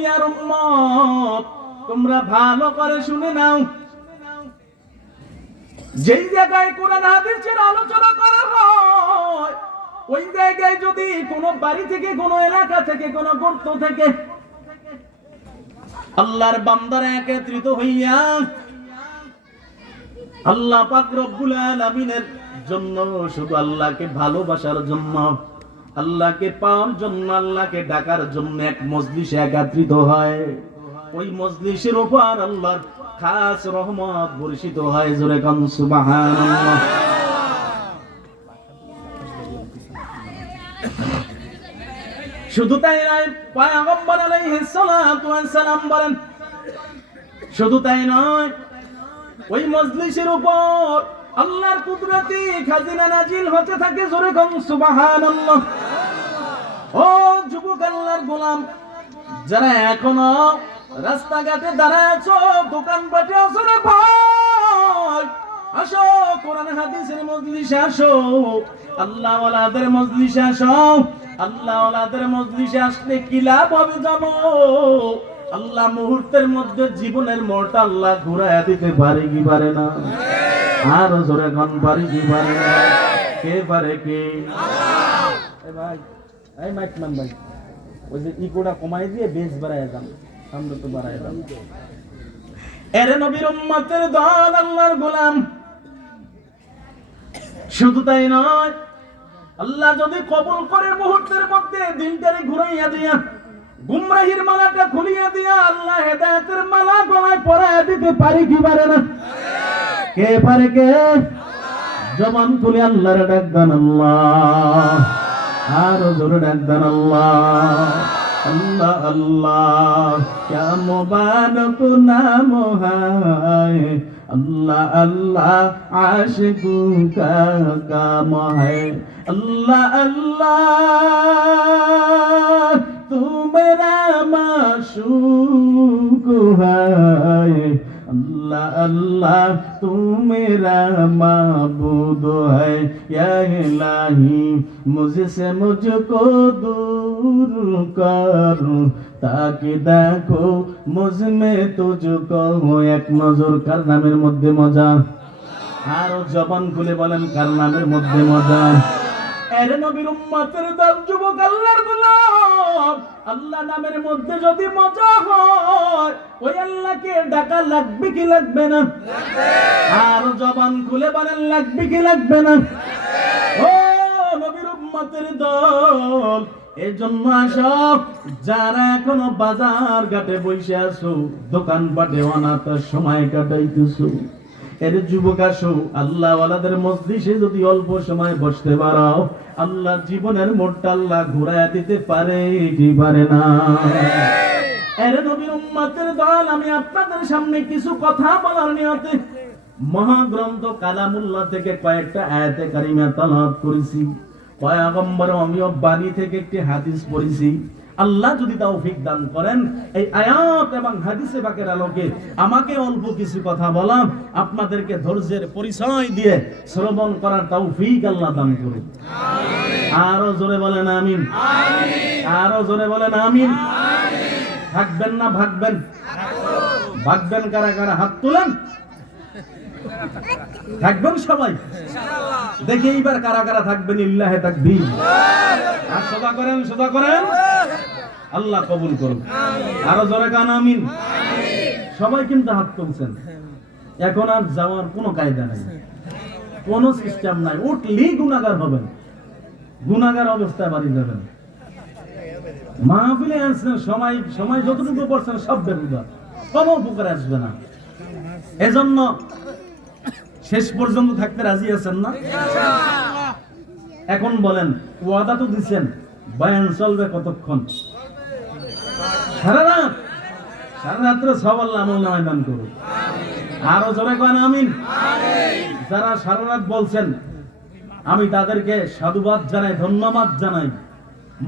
দুনিয়ার উম্মত, তোমরা ভালো করে শুনে নাও, যেই জায়গায় কোরআন হাদিসের আলোচনা করা হয় ওই জায়গায় যদি কোনো বাড়ি থেকে, কোনো এলাকা থেকে, কোনো গর্ত থেকে আল্লাহর বান্দারা একত্রিত হইয়া আল্লাহ পাক রব্বুল আলামিনের জন্য, শুধু আল্লাহকে ভালোবাসার জন্য, আল্লাহকে পাওয়ার জন্য, আল্লাহকে ডাকার জন্য এক মজলিসে একত্রিত হয়, ওই মজলিসের উপর আল্লাহর খাস রহমত বর্ষিত হয়। জোরে কান সুবহানাল্লাহ। শুধু তাই নয়, পয়গম্বর আলাইহিস সালাতু ওয়াস সালাম বলেন, শুধু তাই নয়, ওই মজলিসের উপর আল্লাহর কুদরতি খাজিনা নাজিল হতে থাকে। জোরে কান সুবহানাল্লাহ। ও যুবক আল্লাহর গোলাম, যারা এখনো রাস্তাঘাটে দাঁড়ায় আছো, দোকানপাটে আছো না ভাই, আসো কোরআন হাদিসের মজলিসে আসো, আল্লাহ ওয়ালাদের মজলিসে আসো। আল্লাহ ওয়ালাদের মজলিসে আসলে কি লাভ হবে জানো? আল্লাহ মুহূর্তের মধ্যে জীবনের মোড়টা আল্লাহ ঘুরাইয়া দিতে পারে কি পারে না? আর জোরে গান পারে কি পারে না? কে পারে কে? এ ভাই, এই মাইকম্যান ভাই, ওই যে ইকোটা কমাই দিয়ে বেস বাড়ায় যান, সামনে তো বাড়ায় যান। এরে নবীর উম্মতের দল, আল্লাহর গোলাম, শুধু তাই নয়, আল্লাহ যদি কবুল করে মুহূর্তের মধ্যে দিনটারে ঘুরাইয়া দিয়া, গুমরাহির মালাটা খুলিয়া দিয়া আল্লাহ হেদায়েতের মালা গলায় পরাইয়া দিতে পারে কি পারে না? কে পারে কে? জবান খুলে আল্লাহর ডাক দেন আল্লাহ, আর জোরে ডাক দেন আল্লাহ। আল্লাহ আল্লাহ क्या मुबारक नाम है, अल्लाह अल्लाह आशिकों का काम है, अल्लाह अल्लाह तू मेरा माशूक है, अल्लाह अल्लाह तू मेरा माबूद है, या इलाही मुझसे मुझको दूर कर, ताकि देखो मुझ में तुझको। এক নজর কার নামের মধ্যে মজা, আর জবান খুলে বলেন কার নামের মধ্যে মজা? এর নবীর উম্মতের দল, যুবক আল্লাহর গোলাম, আল্লাহ নামের মধ্যে যদি মজা হয়, ওই আল্লাহকে ডাকা লাগবে কি লাগবে না? আর জবান খুলে বলেন লাগবে কি লাগবে না? ও নবীর উম্মতের দল, এই জন্য আসো, যারা এখনো বাজার ঘাটে বসে আছো, দোকান পাটে অনাথ সময় কাটাইতেছো, এর যুবক আসো, আল্লাহ ওয়ালাদের মজলিসে যদি অল্প সময় বসতে পারো, আল্লাহ জীবনের মোড়টা আল্লাহ ঘুরাইয়া দিতে পারে কি পারে না? এর নবীর উম্মতের দল, আমি আপনাদের সামনে কিছু কথা বলার নিয়তে মহাগ্রন্থ কালামুল্লাহ থেকে কয়েকটা আয়াতে কারিমা তেলাওয়াত করেছি, পয়গম্বর অমীয় বাণী থেকে একটি হাদিস পড়েছি। আল্লাহ যদি তৌফিক দান করেন, এই আয়াত এবং হাদিসে পাকের আলোকে আমাকে অল্প কিছু কথা বলা, আপনাদেরকে ধৈর্যের পরিচয় দিয়ে শ্রবণ করার তৌফিক আল্লাহ দান করুন। আরো জোরে বলেন আমিন। আরো জোরে বলেন আমিন। থাকবেন না ভাগবেন? ভাগবেন কারা কারা? হাত তুলেন। থাকবেন সবাই? দেখি এইবার কারা কারা থাকবেন। ইল্লাহে তাকবীর। আর সদা করেন, সদা করেন, আল্লাহ কবুল করুন। আরো জোরে কান আমিন। সবাই কিন্তু হাত তুলছেন। এখন আর যাওয়ার কোনো কায়দা নাই, কোনো সিস্টেম নাই। উঠলেই গুনাহগার হবেন, গুনাহগার অবস্থায় বাড়ি যাবেন। মাহফিলে আসছেন, সময় সময় যতটুকু পড়ছেন সব বেহুদা, কোনো উপকার আসবে না। এজন্য শেষ পর্যন্ত থাকতে রাজি আছেন না? এখন বলেন, ওয়াদা তো দিচ্ছেন, বয়ান চলবে কতক্ষণ? সারা রাত? সারা রাত্রে সব আল্লাহ আমল নামায় দান করুন। আরো জোরে করেন আমিন। যারা সারা রাত বলছেন, আমি তাদেরকে সাধুবাদ জানাই, ধন্যবাদ জানাই,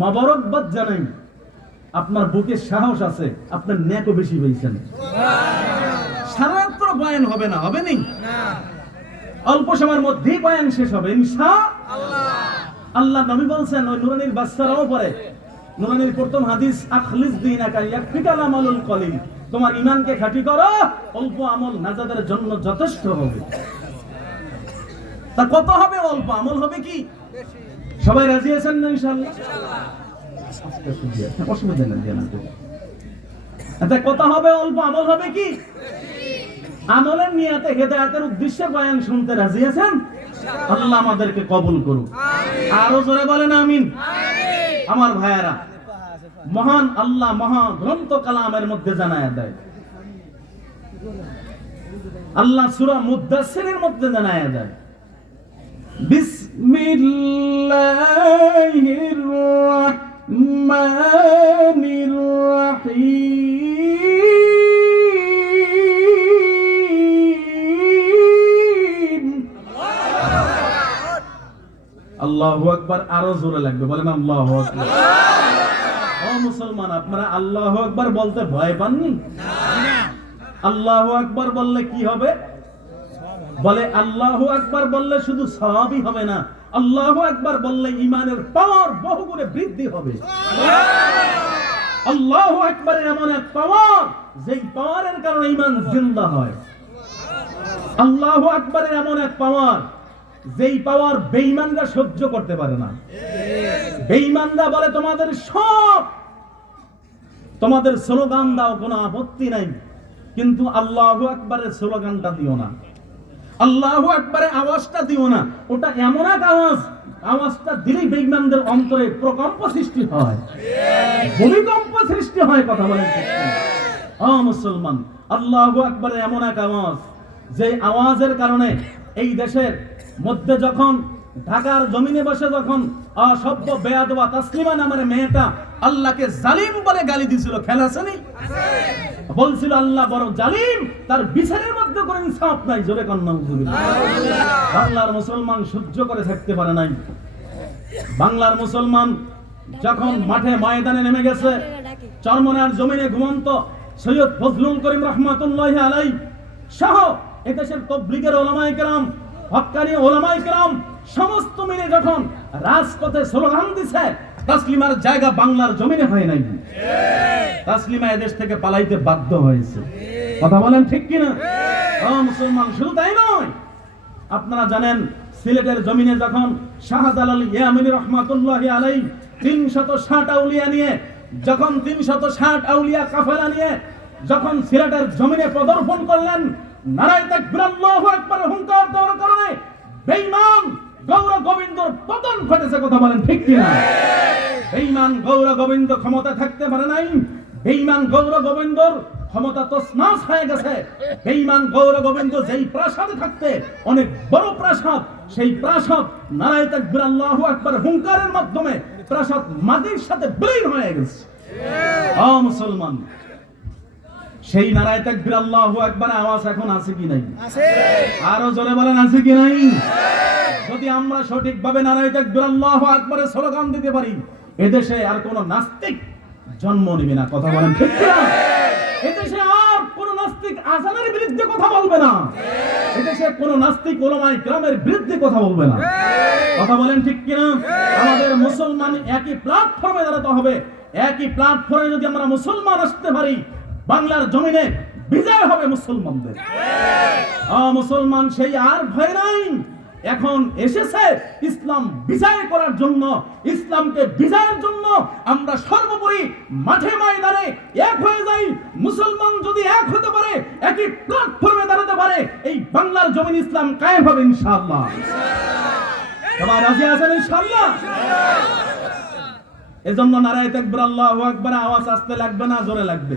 মোবারকবাদ জানাই। আপনার বুকে সাহস আছে, আপনার নেকও বেশি পেয়েছেন। সারা রাত্র বয়ান হবে না, হবে নি? অল্প সময়ের মধ্যেই বয়ান শেষ হবে ইনশাআল্লাহ। আল্লাহ নবী বলছেন, ওই নুরানির বাচ্চারাও পড়ে, নুরানির প্রথম হাদিস, আখলিস দীনাকা ইয়াকফিকাল আমালুল কলিল, তোমার ঈমানকে খাঁটি করো, অল্প আমল নাজাতের জন্য যথেষ্ট হবে। তা কত হবে অল্প আমল, হবে কি? সবাই রাজি আছেন না ইনশাআল্লাহ? অসুবিধা নেই, আচ্ছা কত হবে অল্প আমল, হবে কি? আমলের নিয়তে হেদায়েতের উদ্দেশ্যে বয়ান শুনতে রাজি আছেন? আল্লাহ আমাদেরকে কবুল করুক, আরো জোরে বলেন আমিন। আমার ভাইয়েরা, মহান আল্লাহ মহা গ্রন্থ কালামের মধ্যে জানায়া দেয়, আল্লাহ সূরা মুদ্দাসসিরের মধ্যে জানায়া দেয়, বিসমিল্লাহির রহমানির রহিম। আল্লাহু আকবার, আরো জোরে লাগবে, বলেন আল্লাহু আকবার। ও মুসলমান, আপনারা আল্লাহু আকবার বলতে ভয় পাননি? আল্লাহু আকবার বললে কি হবে? বলে আল্লাহু আকবার বললে শুধু সওয়াবই হবে না, আল্লাহু আকবার বললে ঈমানের পাওয়ার বহুগুণে বৃদ্ধি হবে। আল্লাহু আকবারের এমন এক পাওয়ার, যেই পাওয়ারের কারণে ঈমান জিন্দা হয়। আল্লাহু আকবারের এমন এক পাওয়ার, যেই পাওয়ার বেঈমানরা সহ্য করতে পারে না। বেঈমানরা বলে তোমাদের সব, তোমাদের স্লোগান দাও, কোনো আপত্তি নাই, কিন্তু আল্লাহু আকবারের স্লোগানটা দিও না, আল্লাহু আকবারের আওয়াজটা দিও না। ওটা এমন এক আওয়াজ, আওয়াজটা দিলেই বেঈমানদের অন্তরে প্রকম্প সৃষ্টি হয়, ভূমিকম্প সৃষ্টি হয়। কথা বলেন ঠিক না? ও মুসলমান, আল্লাহু আকবারের এমন এক আওয়াজ, যে আওয়াজের কারণে এই দেশের মধ্যে যখন ঢাকার জমিনে বসে যখন অসভ্য বেয়াদবা তাসলিমা নামের মেয়েটা আল্লাহকে জালিম বলে গালি দিছিল, খেয়াল আছে নি? বলছিল আল্লাহ বড় জালিম, তার বিচারের মধ্যে কোনো ইনসাফ নাই। জোরে কন্যা নাউজুবিল্লাহ। বাংলার মুসলমান সহ্য করে থাকতে পারে নাই। বাংলার মুসলমান যখন মাঠে ময়দানে নেমে গেছে, চরমনার জমিনে ঘুমন্ত সৈয়দ ফজলুল করিম রহমাতুল্লাহি আলাইহি সহ এদেশের তাবলীগের উলামায়ে কেরাম, হক্কানি উলামায়ে কেরাম সমস্ত মিলে যখন রাজপথে স্লোগান দিছে, তাসলিমার জায়গা বাংলার জমিনে হয় নাই। তাসলিমা এদেশ থেকে পালাইতে বাধ্য হয়েছে। কথা বলেন ঠিক কিনা? ও মুসলমান, শুধু তাই নয়, আপনারা জানেন সিলেটের জমিনে যখন শাহজালাল ইয়ামানী রহমাতুল্লাহি আলাইহি 360 আউলিয়া নিয়ে, যখন 360 আউলিয়া কাফেলা নিয়ে যখন সিলেটের জমিনে প্রদর্শন করলেন, নারায়ে তাকবীর আল্লাহু আকবার হুঙ্কার দেওয়ার কারণে বেঈমান গৌর গোবিন্দর পতন ঘটেছে। কথা বলেন ঠিক কিনা? বেঈমান গৌর গোবিন্দ ক্ষমতা থাকতে পারে নাই। বেঈমান গৌর গোবিন্দর ক্ষমতা তছনছ হয়ে গেছে। বেঈমান গৌর গোবিন্দ যেই প্রাসাদে থাকতে, অনেক বড় প্রাসাদ, সেই প্রাসাদ নারায়ে তাকবীর আল্লাহু আকবার হুঙ্কারের মাধ্যমে প্রাসাদ মাটির সাথে বিলীন হয়ে গেছে। ও মুসলমান, সেই নারায়ে তাকবীর আল্লাহু আকবার আওয়াজ এখন আছে কি নাই? আছে। আরো জোরে বলেন, আছে কি নাই? যদি আমরা সঠিকভাবে নারায়ে তাকবীর আল্লাহু আকবারের স্লোগান দিতে পারি, এদেশে আর কোন নাস্তিক জন্ম নেবে না। কথা বলেন ঠিক কিনা? এদেশে আর কোন নাস্তিক আযানের বিরুদ্ধে কথা বলবে না। এদেশে কোন নাস্তিক উলামায়ে কেরামের বিরুদ্ধে কথা বলবে না। কথা বলেন ঠিক কিনা? আমাদের মুসলমান একই প্ল্যাটফর্মে দাঁড়াতে হবে। একই প্ল্যাটফর্মে যদি আমরা মুসলমান আসতে পারি, বাংলার জমিনে বিজয় হবে মুসলমানদের। মুসলমান সেই আর ভয় নাই। এখন এসেছে ইসলাম বিজয় করার জন্য, ইসলামকে বিজয়ের জন্য আমরা সর্বোপরি মাঠে ময়দানে এক হয়ে যাই। মুসলমান যদি এক হতে পারে, একই প্ল্যাটফর্মে দাঁড়াতে পারে, এই বাংলার জমিন ইসলাম কায়েম হবে ইনশাআল্লাহ। সবাই রাজি আছেন ইনশাআল্লাহ? এজন্য নারায়ে তাকবীর আল্লাহু আকবার আওয়াজ আসতে লাগবে না, জোরে লাগবে।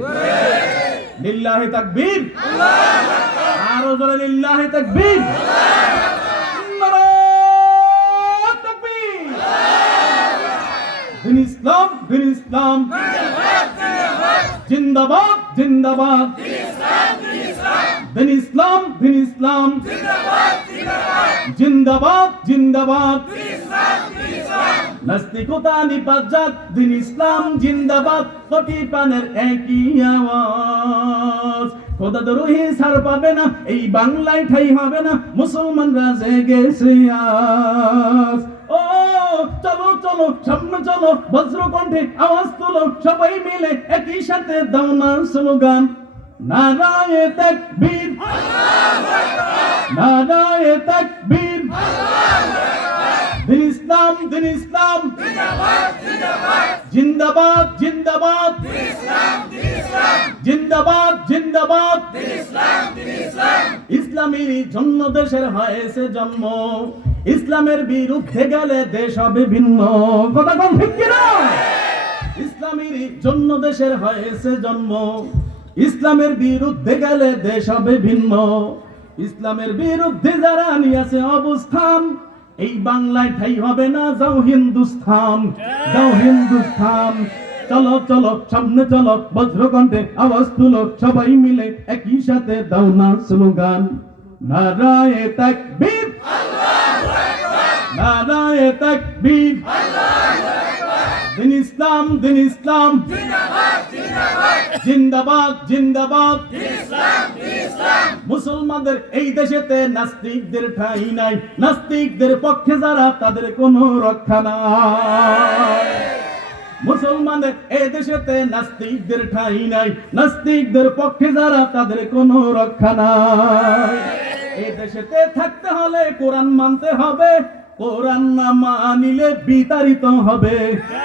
লিল্লাহি তাকবীর, আল্লাহু আকবার। আরো জোরে লিল্লাহি তাকবীর, দিন ইসলাম, দিন ইসলাম জিন্দাবাদ, জিন্দাবাদ। দিন ইসলাম, দিন ইসলাম জিন্দাবাদ, জিন্দাবাদ। নাস্তিকতা নিপাত যাক, দিন ইসলাম জিন্দাবাদ। কোটি প্রাণের একই আওয়াজ, খোদা দ্রোহী ছাড় পাবে না, এই বাংলায় ঠাই হবে না, মুসলমানরা জেগেছে আজ। ও চলো চলো সামনে চলো, বজ্রকণ্ঠে আওয়াজ তুলো, সবাই মিলে একই সাথে দাও না স্লোগান, নারায়ে তাকবীর, নারায়ে তাকবীর, দিন ইসলাম, দিন ইসলাম, জিন্দাবাদ জিন্দাবাদ, জিন্দাবাদ জিন্দাবাদ, ইসলামের জন্য দেশের হয়েছে জন্ম, ইসলামের বিরুদ্ধে গেলে দেশ হবে ভিন্ন। কথা কোন ঠিক কিনা? ইসলামের জন্য দেশের হয়েছে জন্ম, ইসলামের বিরুদ্ধে গেলে দেশ হবে ভিন্ন। ইসলামের বিরুদ্ধে যারা নিয়েছে অবস্থান, এই বাংলায় ঠাই হবে না, যাও হিন্দুস্তান, যাও হিন্দুস্তান। চলো চলো সামনে চলো, বজ্রকণ্ঠে আওয়াজ তুলো, সবাই মিলে একই সাথে দাও না স্লোগান, নারায়ে তাকবীর, নারায়ে তাকবীর, দিন ইসলাম, দিন ইসলাম, জিন্দাবাদ জিন্দাবাদ, মুসলমানদের এই দেশেতে নাস্তিকদের ঠাঁই নাই, নাস্তিকদের পক্ষে যারা তাদের কোনো রক্ষা নাই। মুসলমানদের এই দেশেতে নাস্তিকদের ঠাঁই নাই, নাস্তিকদের পক্ষে যারা তাদের কোনো রক্ষা নাই। এই দেশেতে থাকতে হলে কোরআন মানতে হবে, কোরআন না মানিলে বিতাড়িত হবে,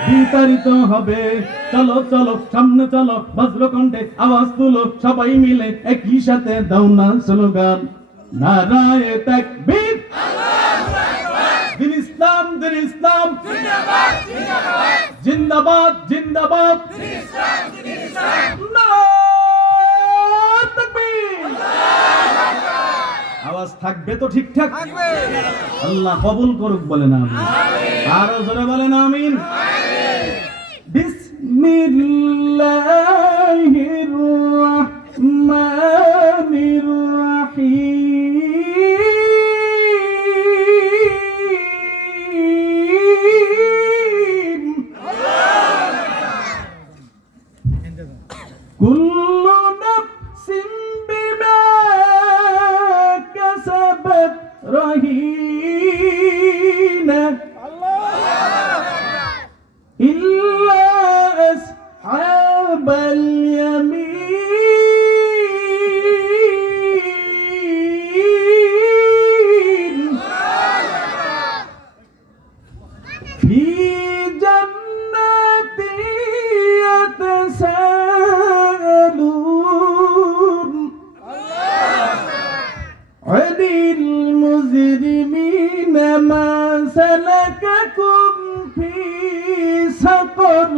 বিতাড়িত হবে। চলো চলো সামনে চলো, বজ্রকণ্ঠে আওয়াজ তুলো, সবাই মিলে একই সাথে দাও না স্লোগান, নারায়ে তাকবীর, দিন ইসলাম, দিন ইসলাম, জিন্দাবাদ জিন্দাবাদ, নারায়ে তাকবীর। আওয়াজ থাকবে তো ঠিকঠাক? আল্লাহ কবুল করুক, বলেন আমিন। আরো জোরে বলেন আমিন। বিসমিল্লাহির রাহমানির রাহিম, কুল্লু নাফসিন বিমা কাসাবাত রহিনা, ইল্লা আসহাবাল ইয়ামিন, ফি জান্নাতি ইয়াতাসাআলুন, আনিল মুজরিমিনা মা সালাকাকুম ফি সাকর,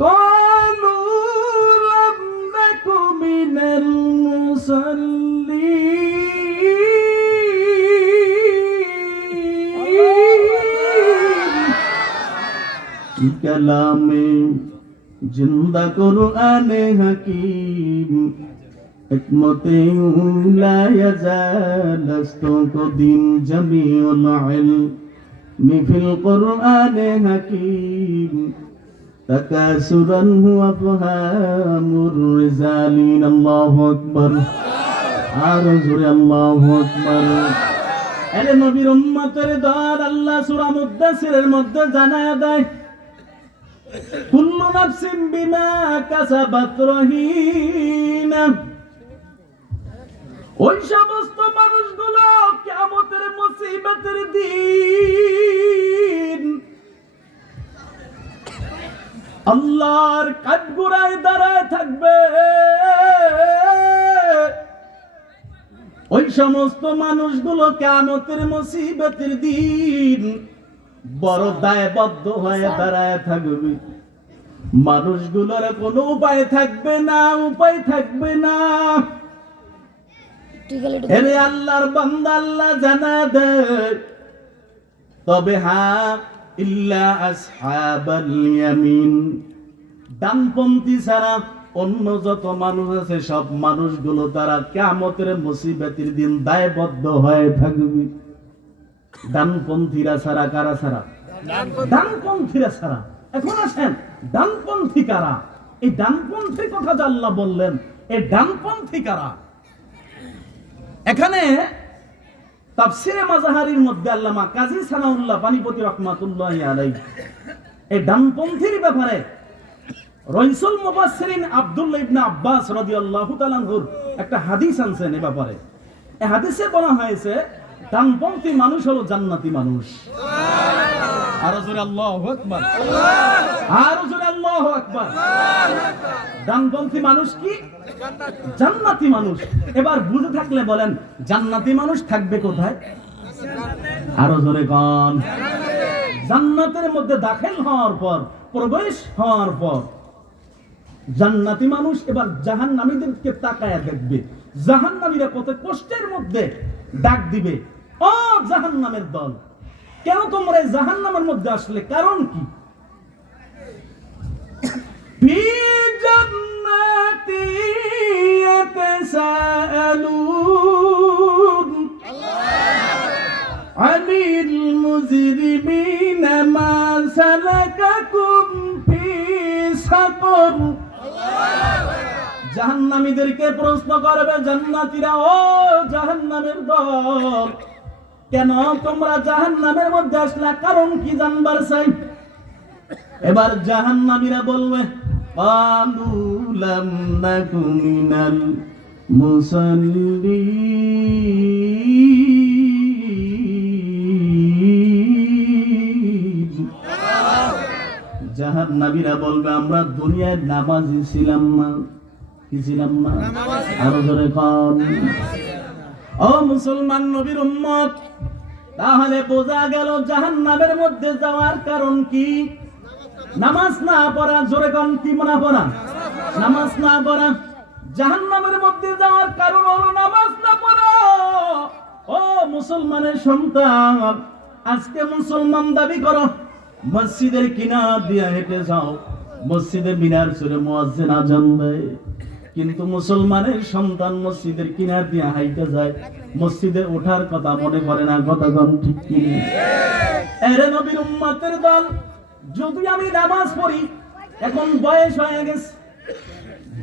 ক্বালু লাম নাকু মিনাল মুসাল্লিন। কালামে জিন্দা কুরআনে হাকিম, হিকমতে লা ইয়াজালস্তু কদিম জামিউল ইলমি ফিল কুরআনে হাকিম, তাকাসুরান হুয়া ফাহামুর রিজালিন। আল্লাহু আকবার, আর জোরে আল্লাহু আকবার। আরে নবীর উম্মতের দল আল্লাহ সূরা মুদ্দাসিরের মধ্যে জানায়া দেয়, কুল্লু নাফসিন বিমা কাসাবাত রহিনা। ওই সমস্ত মানুষগুলো কিয়ামতের মুসিবতের দিন আল্লাহর কাঠগড়ায় দাঁড়ায় থাকবে। ওই সমস্ত মানুষগুলো কিয়ামতের মুসিবতের দিন বড় দায়বদ্ধ হয়ে দাঁড়ায় থাকবে। মানুষগুলোর কোনো উপায় থাকবে না, উপায় থাকবে না। এরে আল্লাহর বান্দা আল্লাহ জানা দেয়, তবে হ্যাঁ ইল্লা আসহাবাল ইয়ামিন, ডানপন্থী ছাড়া অন্য যত মানুষ আছে সব মানুষগুলো তারা কিয়ামতের মুসিবতের দিন দায়বদ্ধ হয়ে থাকবে। ডানপন্থীরা ছাড়া কারা ছাড়া? ডানপন্থীরা ছাড়া। এখন আসেন ডানপন্থী কারা? এই ডানপন্থী কথা যে আল্লাহ বললেন, এই ডানপন্থী কারা? এখানে তাফসিরে মাজাহারির মধ্যে আল্লামা কাজী সানাউল্লাহ পানিপতি রাহমাতুল্লাহি আলাইহি এই ডানপন্থীর ব্যাপারে রাইসুল মুফাসসিরিন আব্দুল্লাহ ইবনে আব্বাস রাদিয়াল্লাহু তাআলা আনহুর একটা হাদিস আনছেন এই ব্যাপারে। এই হাদিসে বলা হয়েছে ডানপন্থী মানুষ হলো জান্নাতি মানুষ। সুবহানাল্লাহ। আরো জোরে আল্লাহু আকবার। আরো জোরে আল্লাহু আকবার। ডানপন্থী মানুষ কি? জান্নাতি মানুষ। এবার বুঝে থাকলে বলেন জান্নাতি মানুষ থাকবে কোথায়? আরো জোরে কোন? জান্নাতের মধ্যে দাখিল হওয়ার পর, প্রবেশ হওয়ার পর জান্নাতি মানুষ এবার জাহান্নামীদেরকে তাকায়া দেখবে। জাহান্নামীরা কত কষ্টের মধ্যে ডাক দিবে, ও জাহান্নামের দল, কেন তোমরা এই জাহান্নামের মধ্যে আসলে? কারণ কি? ফি জান্নাতি ইয়াতাসাআলুন আনিল মুজরিমিনা মা সালাকাকুম ফি সাকর। জাহান্নামীদেরকে প্রশ্ন করবে জান্নাতীরা, ও জাহান্নামের দল, কেন তোমরা জাহান্নামের মধ্যে আসলা? কারণ কি জানবার চাই। এবার জাহান্নামীরা বলবে ক্বালু লাম নাকু মিনাল মুসাল্লিন। জাহান্নামীরা বলবে আমরা দুনিয়ায় নামাজি ছিলাম না। কি ছিলাম না? আরো জোরে কোন? ও মুসলমান নবীর উম্মত, তাহলে বোঝা গেল জাহান্নামের মধ্যে যাওয়ার কারণ কি? নামাজ না পড়া। জোরে কোন? কি না পড়া? নামাজ না পড়া। জাহান্নামের মধ্যে যাওয়ার কারণ হলো নামাজ না পড়া। ও মুসলমানের সন্তান, আজকে মুসলমান দাবি করো, মসজিদের কিনার দিয়ে হেঁটে যাও, মসজিদের মিনার চড়ে মুয়াজ্জিন আযান দেয়, কিন্তু মুসলমানের সন্তান মসজিদের কিনার দিয়ে হাইটে যায়, মসজিদে ওঠার কথা মনে করে না। কথা কোন ঠিক কি? এরে নবীর উম্মতের দল, যদি আমি নামাজ পড়ি, এখন বয়স হয়ে গেছে,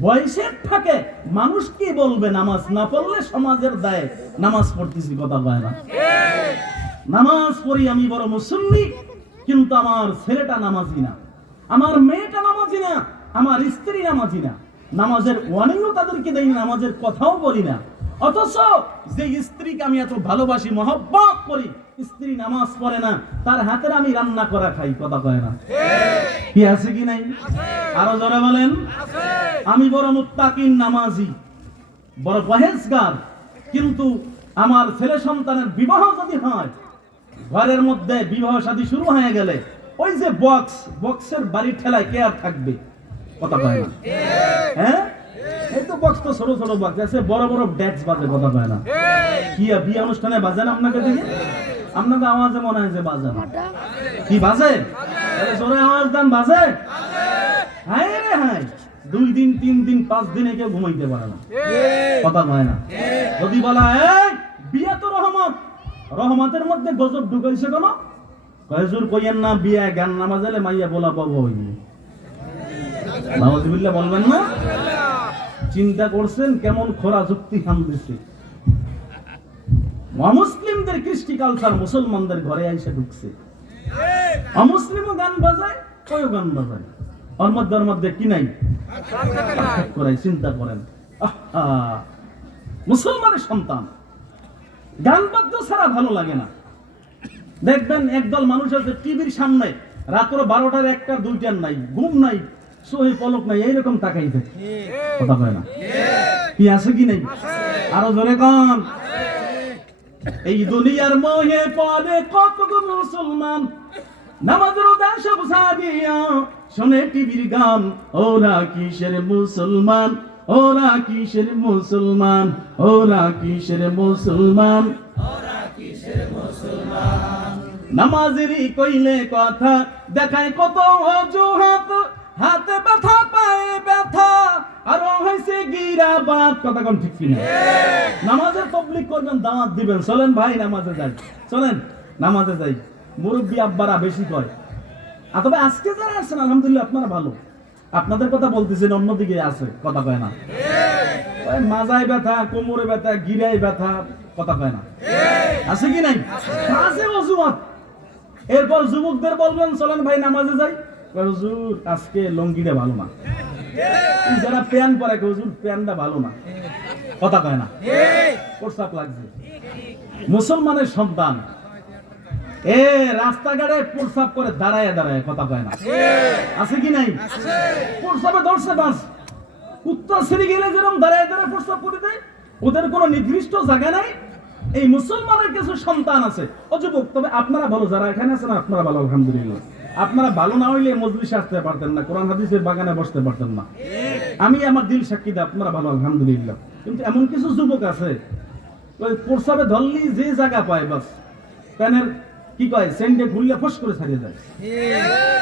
বয়সের থাকে মানুষ কি বলবে? নামাজ না পড়লে সমাজের দায়ে নামাজ পড়তেছি। কথা কয় না? নামাজ পড়ি, আমি বড় মুসল্লি, কিন্তু আমার ছেলেটা নামাজি না, আমার মেয়েটা নামাজি না, আমার স্ত্রী নামাজি না। নামাজের ওয়ার্নিংও তাদেরকে দেই না, নামাজের কথাও বলি না। অথচ যে স্ত্রীকে আমি এত ভালোবাসি, মহব্বত করি, স্ত্রী নামাজ পড়ে না, তার হাতের আমি রান্না করা খাই। কথা কয় না? কি আছে কি নাই? আরো জোরে বলেন। আমি বড় মুত্তাকিন, নামাজি, বড় পরহেজগার, কিন্তু আমার ছেলে সন্তানের বিবাহ যদি হয়, ঘরের মধ্যে বিবাহ শাদী শুরু হয়ে গেলে ওই যে বক্সের বাড়ি ঠেলায় কে আর থাকবে? কথা কয় না? হ্যাঁ, এই তো বক্স তো ছোট ছোট বক্স আছে, বড় বড় ডেক্স বাজে। কথা কয় না? কি বিয়ে অনুষ্ঠানে বাজে না আপনাকে দেখে? আপনাকে আওয়াজে মনে হয় যে বাজে না। কি বাজে? জোরে আওয়াজ দেন, বাজে? হায় রে হায়, 2 দিন 3 দিন 5 দিনে কেউ ঘুমাইতে পারে না। কথা কয় না? যদি বলা এই বিয়ে তো রহমত, রহমতের মধ্যে গজব ঢুকাইছে কেন? হুজুর কইয়েন না, বিয়ে গান নামাজ এলে মাইয়া বলা পাবো হইনি। নাউজুবিল্লাহ বলবেন না? চিন্তা করছেন কেমন খোরা যুক্তি খান দিছে? অমুসলিমদের কৃষ্টি কালচার মুসলমানদের ঘরে এসে ঢুকছে। অমুসলিমও গান বাজায়, কয়ও গান বাজায়, ওর মধ্যে কি নাই? করাই। চিন্তা করেন, মুসলমানের সন্তান গান বাদ্য ছাড়া ভালো লাগে না। দেখবেন একদল মানুষ আছে টিভির সামনে রাত্র 12টার 1টার 2টার নাই, ঘুম নাই, সহি পলক নাই, এইরকম তাকাই থাকে। কথা কয় না? কি আছে কি নাই? আরো জোরে কোন? এই দুনিয়ার মোহে পড়ে কতগুলো মুসলমান, নামাজ রোজা সব সাদিয়া, শুনে টিভির গান, ওরা কিসের মুসলমান, ওরা কিসের মুসলমান, ওরা কিসের মুসলমান, ওরা কিসের মুসলমান। নামাজেরই কইলে কথা দেখায় কত অজুহাত, হাতে ব্যথা পায়ে ব্যথা, আরো হইছে গিরাবাত। কথা কোন ঠিক কিনা? নামাজের তাবলীগ করবেন, দাওয়াত দিবেন, চলেন ভাই নামাজে যাই, চলেন নামাজে যাই। মুরব্বী আব্বারা বেশি কয়। তবে আজকে যারা আসছেন আলহামদুলিল্লাহ আপনারা ভালো, আপনাদের কথা বলতেছেন, অন্যদিকে আছে। কথা কয় না? মাজায় ব্যথা, কোমরে ব্যথা, গিরায় ব্যথা। কথা কয় না? আছে কি নাই? আছে অজুহাত। এরপর যুবকদের বলবেন চলেন ভাই নামাজে যাই, হুজুর আজকে লঙ্গিটা ভালো না, যারা প্যান পরে হুজুর প্যানটা ভালো না, কথা কয় না, প্রস্তাব লাগছে। মুসলমানের সন্তান রাস্তাঘাটে প্রস্তাব করে দাঁড়ায় দাঁড়ায়, কথা কয় না, আছে কি নাই? প্রস্তাবে ধরছে বাস, উত্তর শ্রী গেলে যেরকম দাঁড়ায় দাঁড়ায় প্রস্তাব করে দেয়, ওদের কোনো নির্দিষ্ট জায়গা নাই। এই মুসলমানের কিছু সন্তান আছে। ও যুবক, তবে আপনারা ভালো, যারা এখানে আছেন আপনারা ভালো, আলহামদুলিল্লাহ। আপনারা ভালো না হইলে মজলিসে আসতে পারতেন না, কোরআন হাদিসের বাগানে বসতে পারতেন না। আমি আমার দিল সাক্ষী দিই আপনারা ভালো, আলহামদুলিল্লাহ। কিন্তু এমন কিছু যুবক আছে ওই প্রস্তাবে ধরলি যে জায়গা পায় বাস প্যানের কি কয় সেন্টে ঘুরলে ফস করে ছাড়িয়ে যায়,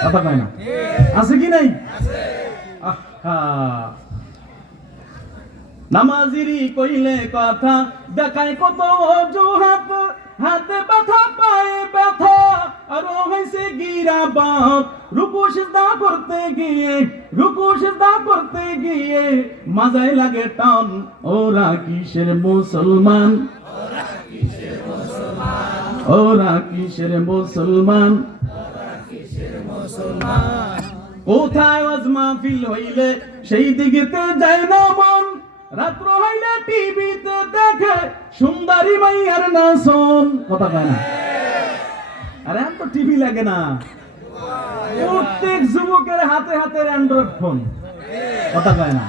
কথা কয় না, আছে কি নাই? আহা, নামাজিরি কইলে কথা দেখায় কত অজুহাত, হাতে ব্যথা পায়ে ব্যথা আর হইছে গিরাবাত, রুকু সিজদা করতে গিয়ে মাজায় লাগে টান, ওরা কিসের মুসলমান, ওরা কিসের মুসলমান, কোথায় ওয়াজ মাহফিল হইলে সেই দিকেতে যায় না মন, রাত্র হইলে টিভিতে দেখে সুন্দরী মাইয়ার নাচন, কথা কয় না? আরে এখন তো টিভি লাগে না, প্রত্যেক যুবকের হাতে হাতে অ্যান্ড্রয়েড ফোন, কথা কয় না?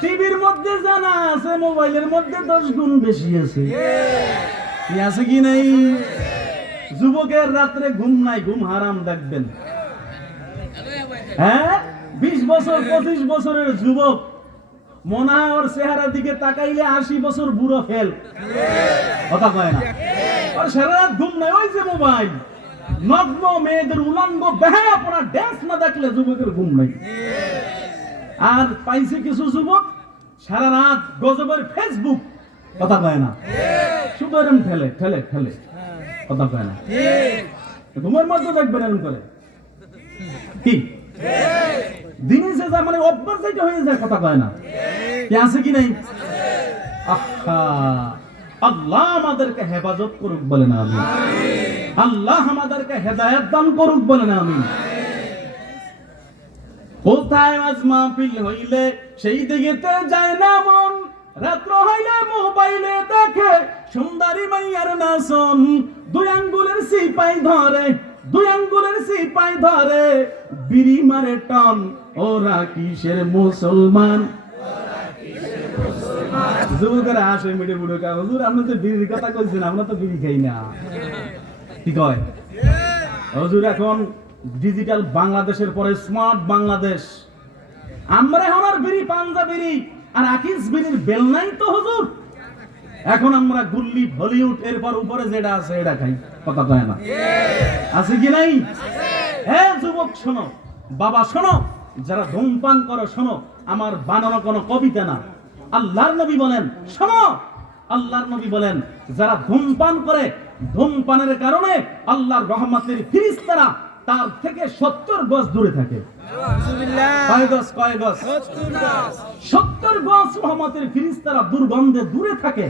টিভির মধ্যে জানা আছে মোবাইলের মধ্যে 10 গুণ বেশি আছে, কি আছে কি নাই? যুবকের রাত্রে ঘুম নাই, ঘুম হারাম দেখবেন। হ্যাঁ, 20 বছর 25 বছরের যুবক মনে হয় ওর চেহারার দিকে তাকাইলে 80 বছর বুড়ো ফেল, কথা কয় না? আর সারা রাত ঘুম নাই, ওই যে মোবাইল, নগ্ন মেয়েদের উলঙ্গ বেহায়াপনা ড্যান্স না দেখলে যুবকের ঘুম নাই। আর পাইছে কিছু যুবক সারা রাত গজবের ফেসবুক, কথা কয় না? শুধু এরকম ঠেলে ঠেলে ঠেলে, কথা কয় না? ঘুমের মধ্যে দেখবেন এরকম করে, কি দিনে যে যা মানে অভ্যাস যেটা হয়ে যায়, কথা কয় না? কি আছে কি নাই? আহা, আল্লাহ আমাদেরকে হেফাজত করুক, বলেন আমিন। আল্লাহ আমাদেরকে হেদায়েত দান করুক, বলেন আমিন। কোথায় আজ মাহফিল হইলে সেই দিকেতে যায় না মন, রাত্র হইলে মোবাইলে দেখে সুন্দরী মাইয়ার নাচন, দুই আঙ্গুলের সিপাই ধরে বিড়ি মারে টান, ওরা কিসের মুসলমান, যুবকেরা আসে মিটে বুড়ো কা, হুজুর আপনি তো বিড়ির কথা কইছেন, আমরা তো বিড়ি খাই না, কি কয় হুজুর? এখন ডিজিটাল বাংলাদেশের পরে স্মার্ট বাংলাদেশ, আমরা এখন আর বিড়ি পাঞ্জা বিড়ি আর আকিস বিড়ির বেল নাই তো হুজুর, এখন আমরা গুল্লি হলিউড এরপর উপরে যেটা আছে এটা খাই, কথা কয় না? আছে কি নাই? হ্যাঁ যুবক শোনো, বাবা শোনো, যারা ধূমপান করো শোনো, আমার বানানো কোনো কবিতা না, আল্লাহর নবী বলেন, শোনো, আল্লাহর নবী বলেন যারা ধূমপান করে, ধূমপানের কারণে আল্লাহর রহমতের ফেরেশতারা তার থেকে 70 গজ দূরে থাকে। কয় গজ? 70 গজ রহমতের ফেরেশতারা দুর্গন্ধে দূরে থাকে।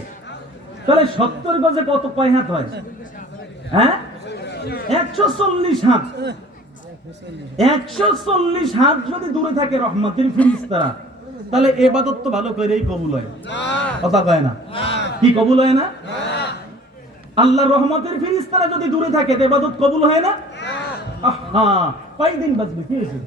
তাহলে 70 গজে কয় হাত হয়? হ্যাঁ, 140 হাত। 140 হাত যদি দূরে থাকে রহমতের ফেরেশতারা, তাহলে ইবাদত তো ভালো করেই কবুল হয়, কথা কয় না? কি কবুল হয় না? আল্লাহর রহমতের ফেরেশতারা যদি দূরে থাকে ইবাদত কবুল হয় না? আহা, কয়দিন বাঁচবে, কি হয়েছে?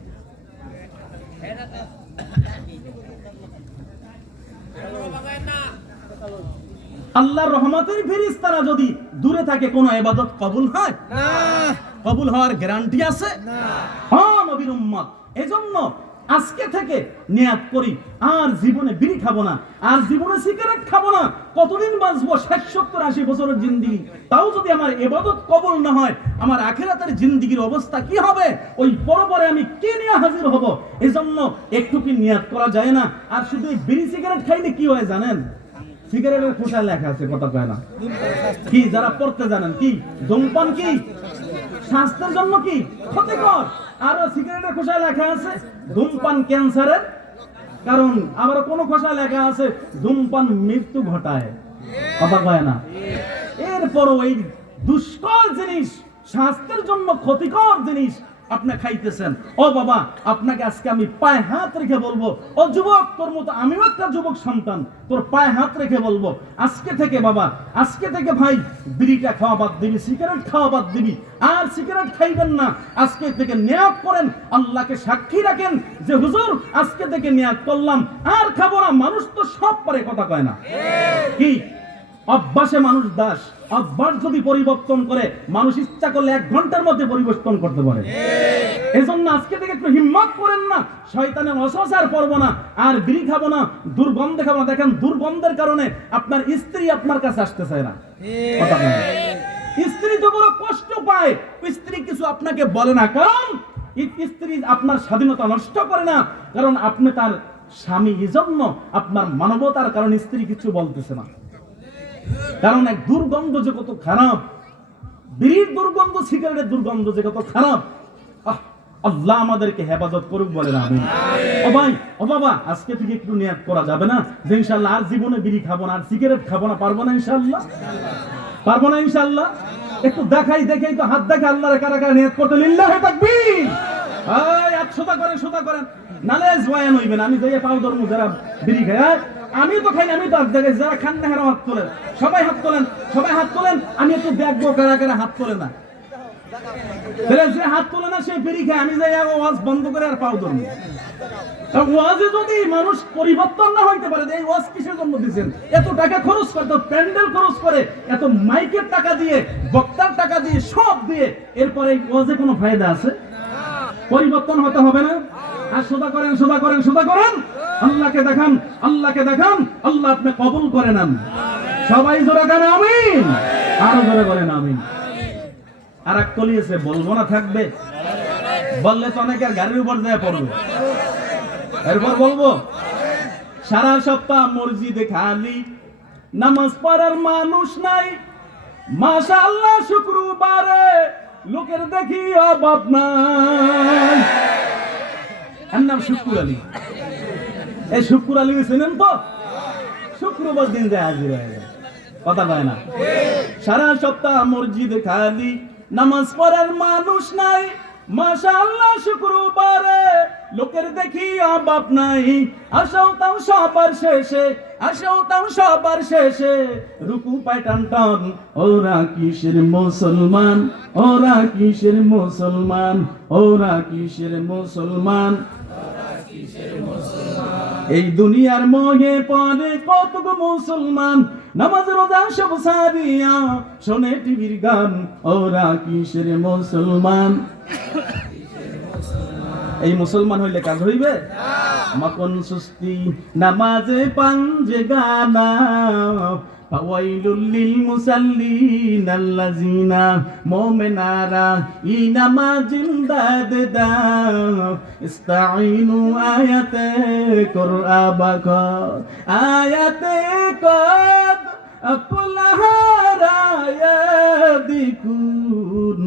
আল্লাহর রহমতের ফেরেশতারা যদি দূরে থাকে কোন ইবাদত কবুল হয় না? কবুল হওয়ার গ্যারান্টি আছে না? হ্যাঁ নবীর উম্মত, এজন্য আজকে থেকে নিয়াত করি আর জীবনে বিড়ি খাবো না, আর জীবনে সিগারেট খাবো না। কতদিন বাঁচবো? 60-70-80 বছরের জিন্দেগি, তাও যদি আমার ইবাদত কবুল না হয়, আমার আখিরাতের জিন্দেগির অবস্থা কি হবে? ওই পরপরে আমি কে নিয়ে হাজির হব? এজন্য একটু কি নিয়াত করা যায় না? আর শুধু এই বিড়ি সিগারেট খাইলে কি হয় জানেন? সিগারেটের খোসায় লেখা আছে, কথা কয় না? কি যারা পড়তে জানেন, কি ধূমপান কি স্বাস্থ্যের জন্য কি ক্ষতিকর? আর সিগারেটের খোসায় লেখা আছে ধূমপান ক্যান্সারের কারণ, আবার কোন খোসায় লেখা আছে ধূমপান মৃত্যু ঘটায়, কথা কয় না? এরপরও এই দুষ্কর জিনিস, স্বাস্থ্যের জন্য ক্ষতিকর জিনিস আপনি খাইতেছেন। ও বাবা, আপনাকে আজকে আমি পায়ে হাত রেখে বলবো, ও যুবক, তোর মতো আমিও একটা যুবক সন্তান, তোর পায়ে হাত রেখে বলবো, আজকে থেকে বাবা, আজকে থেকে ভাই বিড়িটা খাওয়া বাদ দিবি, সিগারেট খাওয়া বাদ দিবি, আর সিগারেট খাইবেন না। আজকে থেকে নিয়াত করেন, আল্লাহকে সাক্ষী রাখেন যে হুজুর আজকে থেকে নিয়াত করলাম, আর খাবো না। মানুষ তো সব পারে, কথা কয় না কি? অভ্যাসে মানুষ দাস। অভ্যাস যদি পরিবর্তন করে, মানুষ ইচ্ছা করলে 1 ঘন্টার মধ্যে পরিবর্তন করতে পারে। এজন্য আজকে থেকে একটু হিম্মত করেন না, শয়তানের অসসার পড়বো না, আর বিড়ি খাবো না, দুর্গন্ধে খাবো না। দেখেন, দুর্গন্ধের কারণে আপনার স্ত্রী আপনার কাছে আসতে চায় না, কথা বলে। স্ত্রী তো বড় কষ্ট পায়, স্ত্রী কিছু আপনাকে বলে না, কারণ স্ত্রী আপনার স্বাধীনতা নষ্ট করে না, কারণ আপনি তার স্বামী। এজন্য আপনার মানবতার কারণে স্ত্রী কিছু বলতেছে না। কারণ এক দুর্গন্ধ যে কত খারাপ, বিড়ির দুর্গন্ধ, সিগারেটের দুর্গন্ধ যে কত খারাপ। আল্লাহ আমাদেরকে হেফাজত করুক, বলেন আমিন। ও ভাই, ও বাবা, আজকে থেকে একটু নিয়াত করা যাবে না যে ইনশাআল্লাহ আর জীবনে বিড়ি খাবো না, আর সিগারেট খাবো না? পারবো না ইনশাআল্লাহ, পারবো না ইনশাআল্লাহ। একটু দেখাই তো, হাত দেখে আল্লাহর কারা কারা নিয়াত করতে, লিল্লাহি তাকবীর। এই 100টা করেন, 100টা করেন, নালে জওয়ান হইবেন। আমি যাইয়া পাও ধরমু যারা বিড়ি খায়। আমি তো খাই, আমি তো এক জায়গায়, যারা খান না হেরা হাত তোলেন, সবাই হাত তোলেন, সবাই হাত তোলেন। আমি একটু দেখবো কারা কারা হাত তোলে না। যে হাত তোলে না সে বিড়ি খায়। আমি যাই ওয়াজ বন্ধ করে আর পাও ধরবো। ওয়াজে যদি মানুষ পরিবর্তন না হইতে পারে, এই ওয়াজ কিসের জন্য দিচ্ছেন? এত টাকা খরচ করে, তো প্যান্ডেল খরচ করে, এত মাইকের টাকা দিয়ে, বক্তার টাকা দিয়ে, সব দিয়ে, এরপরে এই ওয়াজে কোনো ফায়দা আছে? পরিবর্তন হতে হবে না? আর সোজা করেন, সোজা করেন, সোজা করেন, আল্লাহকে দেখান, আল্লাহকে দেখান, আল্লাহ আপনি কবুল করে নেন। সবাই জোরে গান আমিন, আরো জোরে বলেন আমিন। আর এক কলি আছে, বলবো না থাকবে, বললে তো অনেকের গাড়ির উপর যায় পড়বে। এরপর বলবো, সারা সপ্তাহ মসজিদে খালি, নামাজ পড়ার মানুষ নাই, মাশাআল্লাহ শুক্রবারে লোকের দেখি অভাব নাই। এর নাম শুক্র আলী। এই শুক্র আলী চিনেন তো? শুক্রবার দিন যায় হাজির হয়ে যায়, কথা কয় না? সারা সপ্তাহ মসজিদে খালি, নামাজ পড়ার মানুষ নাই, মাশাআল্লাহ শুক্রবারে লোকের দেখি অভাব নাই। আসাও তাও সবার শেষে, আসাও তাও সবার শেষে, রুকু পায় টান টান। ওরা কিসের মুসলমান, ওরা কিসের মুসলমান, ওরা কিসের মুসলমান, এই দুনিয়ার মোহে পড়ে কতক মুসলমান, নামাজ রোজা সব সারিয়া শোনে টিভির গান। ওরা কিসের মুসলমান? এই মুসলমান হইলে কাজ হইবে? মাখন সুস্তি নামাজে পাঞ্জে গানা, ফাওয়াইলুল লিল মুসাল্লিন আল্লাযিনা মুমিনারা ইনামাজিন দাদদা ইস্তাঈনু আয়াতে কুরআবাকা আয়াতে কদ আপলাহারায়াদিকুন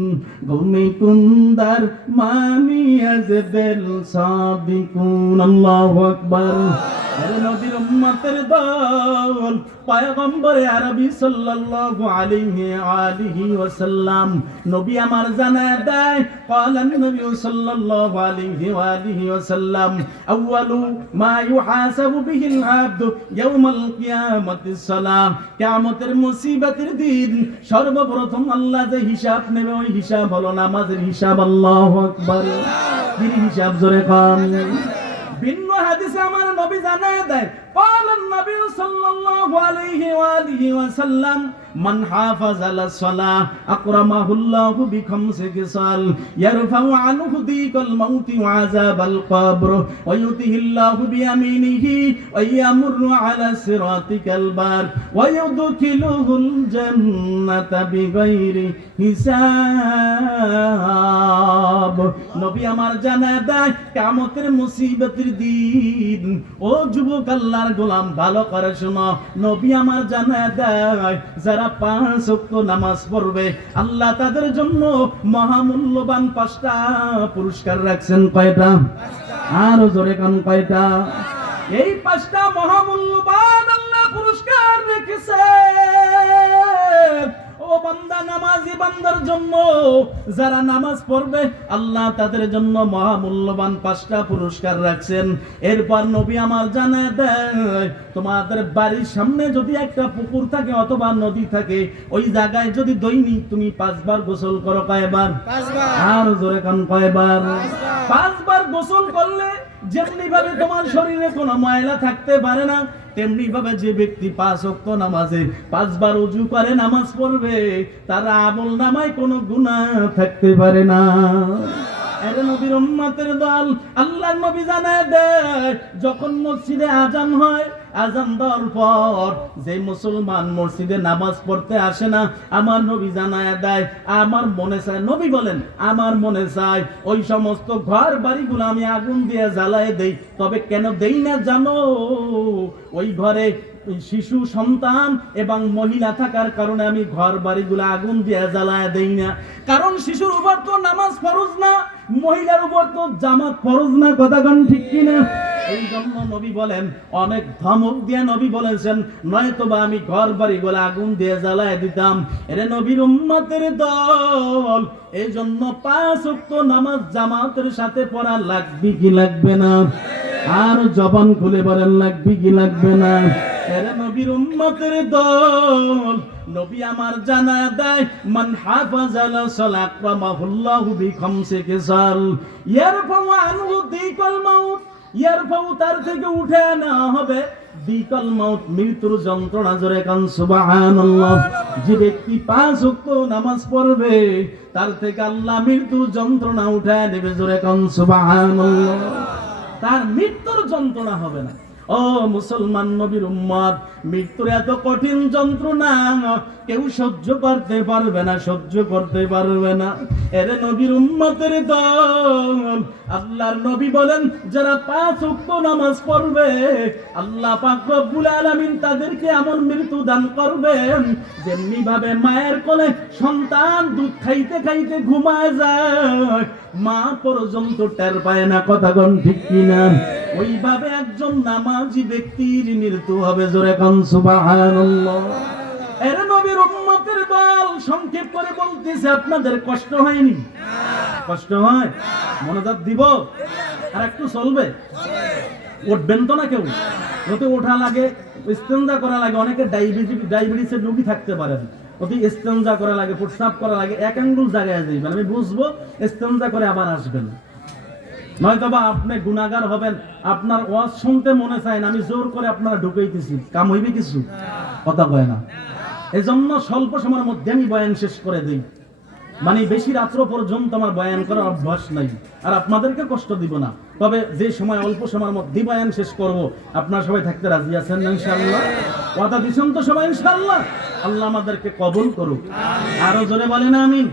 গুমিকুন্দার মানিয়াজবেল সাবিকুন। আল্লাহু আকবার। নবীর উম্মতের দল, পয়গম্বরে আরবি সাল্লাল্লাহু আলাইহি আলিহি ওয়াসাল্লাম, নবী আমার জানায় দেয়, ক্বালান নবী সাল্লাল্লাহু আলাইহি আলিহি ওয়াসাল্লাম, আউয়ালু মা ইউহাসাবু বিহিল আবদু ইয়াউমাল কিয়ামাতিস সালাহ। কিয়ামতের মুসিবতের দিন সর্বপ্রথম আল্লাহ যে হিসাব নেবে, ওই হিসাব হলো নামাজের হিসাব। আল্লাহু আকবার। কি হিসাব? জোরে কান। ভিন্ন হাদিসে আমার নবী জানায় দেয়, ক্বালান নবী সাল্লাল্লাহু আলাইহি ওয়ালিহি ওয়াসাল্লাম, মান হাফাযা আলাস সালাহ আকরামাহুল্লাহু বিখামসি খিসাল, ইয়ারফাউ আনহু দিকাল মাউতি ওয়া আযাবাল কবর, ওয়া ইউতিহিল্লাহু বিয়ামিনিহি ওয়া ইয়ামুরু আলা সিরাতিকাল বার, ওয়া ইউদখিলুহুল জান্নাতা বিগাইরি হিসাব। নবী আমার জানায় দেয়, কিয়ামতের মুসিবতের দিন, ও যুবক আল্লাহর গোলাম ভালো করে শোনো, নবী আমার জানায় দেয়, যারা 5 ওয়াক্ত নামাজ পড়বে আল্লাহ তাদের জন্য মহামূল্যবান 5টা পুরস্কার রাখছেন। কয়টা? আরো জোরে কান, কয়টা? এই 5টা মহামূল্যবান আল্লাহ পুরস্কার রেখেছেন। বান্দা, নামাজি বান্দার জন্য যারা নামাজ পড়বে আল্লাহ তাদের জন্য মহামূল্যবান 5টা পুরস্কার রাখছেন। এরপর নবী আমার জানায় দেয়, তোমাদের বাড়ির সামনে যদি একটা পুকুর থাকে অথবা নদী থাকে, ওই জায়গায় যদি দৈনিক তুমি 5 বার গোসল করো, কয়বার? 5 বার। আর জোরে কান, কয়বার? 5 বার গোসল করলে যেমনি ভাবে তোমার শরীরে কোনো ময়লা থাকতে পারে না, তেমনি ভাবে যে ব্যক্তি 5 ওয়াক্ত নামাজে 5 বার ওযু করে নামাজ পড়বে, তার আমল নামায় কোনো গুনাহ থাকতে পারে না। এর নবীর উম্মতের দল, আল্লাহর নবী জানায় দেয়, যখন মসজিদে আজান হয়, আজান দেওয়ার পর যে মুসলমান মসজিদে নামাজ পড়তে আসে না, আমার নবী জানায় দেয়, আমার মনে চায়, নবী বলেন, আমার মনে চায় ওই সমস্ত ঘর বাড়িগুলো আমি আগুন দিয়ে জ্বালায় দেই। তবে কেন দেই না জানো? ওই ঘরে শিশু, সন্তান এবং মহিলা থাকার কারণে আমি ঘর বাড়িগুলো আগুন দিয়ে জ্বালায় দেই না। কারণ শিশুর উপর তো নামাজ ফরজ না, মহিলার উপর তো জামাত ফরজ না, কথা কোন ঠিক কিনা? এই জন্য নবী বলেন, অনেক ধমক দিয়ে নবী বলেছেন, নয়তোবা আমি ঘর বাড়িগুলো আগুন দিয়ে জ্বালায় দিতাম। এরে নবীর উম্মতের দল, এই জন্য 5 ওয়াক্ত নামাজ জামাতের সাথে পড়া লাগবে কি লাগবে না? আর জবান খুলে বলেন, লাগবে কি লাগবে না? এরে নবীর উম্মতের দল, নবী আমার জানায় দেয়, মান হাফাজালা সালাত রামাহুল্লাহু বিখামসি কিসাল ইয়ারফাউ আনহু দিকাল মাউত, ইয়ারফাউ তার থেকে উঠে না হবে দিকাল মাউত, মৃত্যুর যন্ত্রণা। জোরে কান সুবহানাল্লাহ। যে ব্যক্তি 5 ওয়াক্ত নামাজ পড়বে তার থেকে আল্লাহ মৃত্যুর যন্ত্রণা উঠায় নেবে। জোরে কান সুবহানাল্লাহ। তার মৃত্যুর যন্ত্রণা হবে না। ও মুসলমান নবীর উম্মত, মৃত্যুর এত কঠিন যন্ত্রণা কেউ সহ্য করতে পারবে না, সহ্য করতে পারবে না। এরে নবীর উম্মতের দল, আল্লাহর নবী বলেন, যারা 5 ওয়াক্ত নামাজ পড়বে আল্লাহ পাক রব্বুল আলামিন তাদেরকে এমন মৃত্যু দান করবেন, যেমনি ভাবে মায়ের কোলে সন্তান দুধ খাইতে খাইতে ঘুমায় যায়, মা পর্যন্ত টের পায় না, কথা কোন ঠিক কিনা? ওইভাবে একজন নামাজি ব্যক্তির মৃত্যু হবে। জোরে কান সুবহানাল্লাহ। এর নবীর উম্মতের দল, সংক্ষেপ করে বলতেছে, আপনাদের কষ্ট হয়নি? কষ্ট হয়? মনোযোগ দিব? আর একটু চলবে? উঠবেন তো না কেউ? ওতে ওঠা লাগে, ইস্তেঞ্জা করা লাগে, অনেকে ডায়াবেটিসের রোগী থাকতে পারেন, ওতে ইস্তেঞ্জা করা লাগে, প্রস্রাব করা লাগে, এক আঙ্গুল জায়গায় যাইবেন, আমি বুঝবো, ইস্তেঞ্জা করে আবার আসবেন। নয়তোবা আপনি গুনাহগার হবেন, আপনার ওয়াজ শুনতে মনে চায় না, আমি জোর করে আপনারা ঢুকাইতেছি, কাম হইবে কিছু? কথা কয় না। এই জন্য স্বল্প সময়ের মধ্যে আমি বয়ান শেষ করে দিই, মানে বেশি রাত্র পর্যন্ত আমার বয়ান করার অভ্যাস নাই, আর আপনাদেরকে কষ্ট দিব না। তবে যে সময় অল্প সময়ের মধ্যে বয়ান শেষ করব, আপনারা সবাই থাকতে রাজি আছেন না ইনশাআল্লাহ? কথা দিছেন তো সবাই ইনশাআল্লাহ? আল্লাহ আমাদেরকে কবুল করুক। আরো জোরে বলেন আমিন।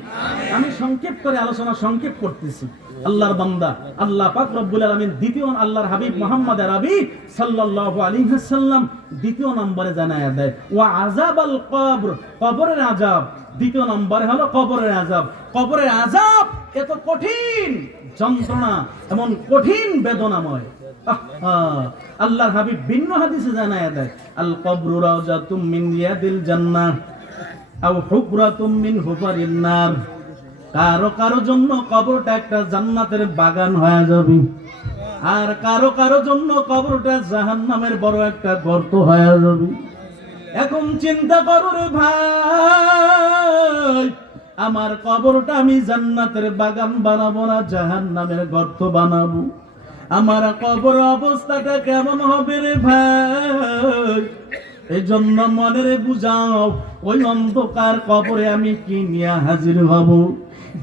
আমি সংক্ষেপ করে আলোচনা সংক্ষেপ করতেছি। আল্লাহর বান্দা, আল্লাহ পাক রব্বুল আলামিন দ্বিতীয়, আল্লাহর হাবিব মুহাম্মদ আরবি সাল্লাল্লাহু আলাইহি ওয়াসাল্লাম দ্বিতীয় নম্বরে জানায়া দেয়, ওয়া আযাবাল কবর, কবরের আযাব। দ্বিতীয় নম্বরে হলো কবরের আযাব। কবরের আযাব এত কঠিন যন্ত্রণা, এমন কঠিন বেদনাময়। আল্লাহর হাবিব ভিন্ন হাদিসে জানায়া দেয়, আল কবরু রাওজাতুম মিন রিয়াদিল জান্নাহ আও হুফরাতুম মিন হুফারিন নার। কারো কারো জন্য কবরটা একটা জান্নাতের বাগান হয়ে যাবে, আর কারো কারো জন্য কবরটা জাহান্নামের বড় একটা গর্ত হয়ে যাবে। এখন চিন্তা করো রে ভাই, আমার কবরটা আমি জান্নাতের বাগান বানাবো না জাহান্নামের গর্ত বানাবো? আমার কবর অবস্থাটা কেমন হবে রে ভাই? এই জন্য মনে বুঝাও, ওই অন্ধকার কবরে আমি কি নিয়ে হাজির হব?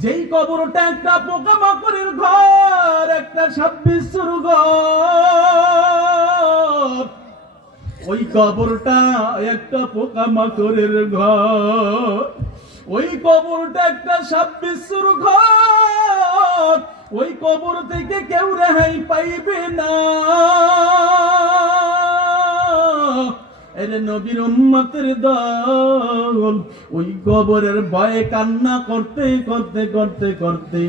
যেই কবরটা একটা পোকামাকড়ের ঘর, একটা 26 ঘর, ওই কবরটা একটা পোকামাকড়ের ঘর, ওই কবরটা একটা 26 ঘর, ওই কবর থেকে কেউ রেহাই পাইবে না। এরে নবীর উম্মতের দল, ওই কবরের ভয়ে কান্না করতে করতে করতে করতে